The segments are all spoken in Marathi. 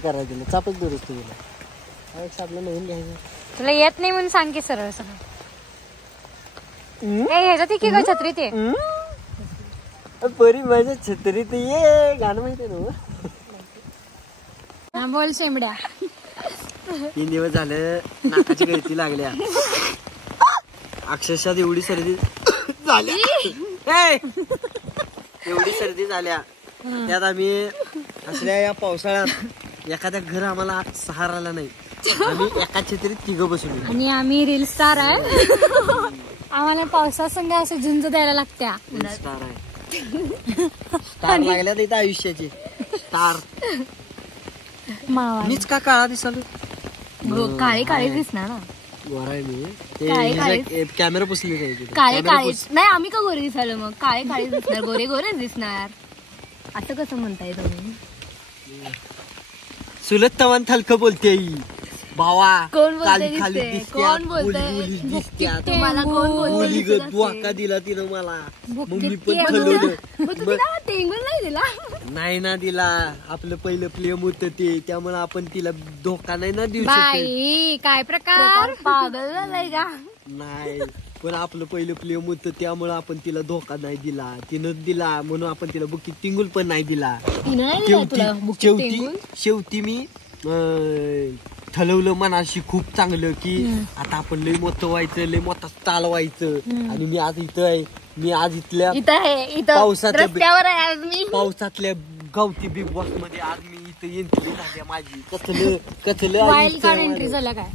करायचं चापच दुरुस्त तुला एक आपलं नवीन घ्यायचं तुला येत नाही म्हणून सांग की सरळ सरळ ह्याच्यात की ग छत्री ते परी माझ्या छत्रीत ये गाणं माहिती ना बोल शेंबड्या 3 दिवस झालं नाकाची गळती लागल्या अक्षरशः एवढी सर्दी झाल्या एवढी सर्दी झाल्या त्यात आम्ही असल्या या पावसाळ्यात एखाद्या घर आम्हाला सहाराला नाही आम्ही एका छत्रीत 3 बसून आणि आम्ही रील स्टार आहे आम्हाला पावसासंग असं झुंज द्यायला लागत्या स्टार आहे स्टार लागल्या इथं आयुष्याची स्टार मावा मीच का काळा दिसालो काळे काळे दिसणार ना गोरा आहे मी काळे काळे ते कॅमेरा पुसली काय काळे काळे नाही आम्ही का गोरे दिसालो मग काळे काळे दिसणार गोरे गोरे दिसणार असं कसं म्हणताय तुम्ही सुलत तवान थलक बोलते भावा कोण खाली बोलतंय खाली दिसते? दिसत्या कोण बोलतंय? मुली दिसत्या तुम्हाला कोण मुली ग बोलतंय? दुआका दिला तिनं मला मग मी पण मग ठरवलं तू तिला टेंगून नाही दिला नाही ना दिला आपलं पहिलं प्रेम होतं ते त्यामुळे आपण तिला धोका नाही ना देऊ शकत बाई काय प्रकार पागल झालाय का नाही पण आपलं पहिलं प्रेम होतं त्यामुळे आपण तिला धोका नाही दिला तिनं दिला म्हणून आपण तिला बुकी टिंगूल पण नाही दिला शेवटी मी ठरवलं मनाशी खूप चांगलं की आता आपण लय मोठं व्हायचं लय मोठा चालवायचं आणि मी आज इथं आहे मी आज इथल्या पावसातल्या गावठी बिग बॉस मध्ये आज मी इथं एंट्री झाली माझी एंट्री झाल्या काय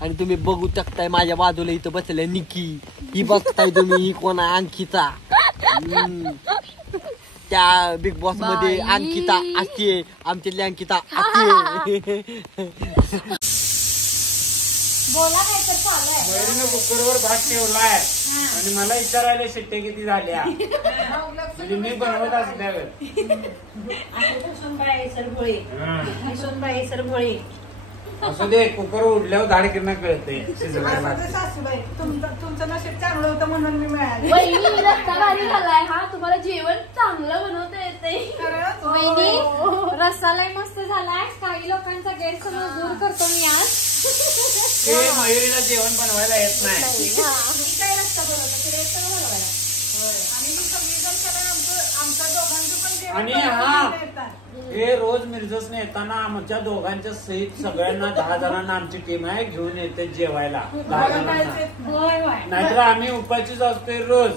आणि तुम्ही बघू शकताय माझ्या बाजूला इथं बसल्या निकी ही बघताय तुम्ही ही कोण आहे अंकिता त्या बिग बॉस मध्ये अंकिता असते आमच्यातली अंकिता असते बोला काय तर चालू मयुरीने कुकरवर भात ठेवलाय आणि मला विचारायला शिट्टे किती झाल्या म्हणजे मी बनवत असल्यावर असू दे कुकर उडल्यावर धाड किरण कळते तुमचं नशीब चांगलं होतं म्हणून मी मिळाली रस्ता भारी झालाय हा तुम्हाला जेवण चांगलं बनवता येते वहिनी रस्ता लय मस्त झालाय काही लोकांचा गैरसमज दूर करतो मी आज मयुरीला जेवण बनवायला येत नाही काय रस्ता बनवतो आणि मी सगळीजण सगळं आमच्या दोघांचं पण जेवण आणि हा हे रोज मिरजसने येताना आमच्या दोघांच्या सहित सगळ्यांना 10 जणांना आमची टीम आहे घेऊन येते जेवायला 10 जणांना नाहीतर आम्ही उपाशीच असतोय रोज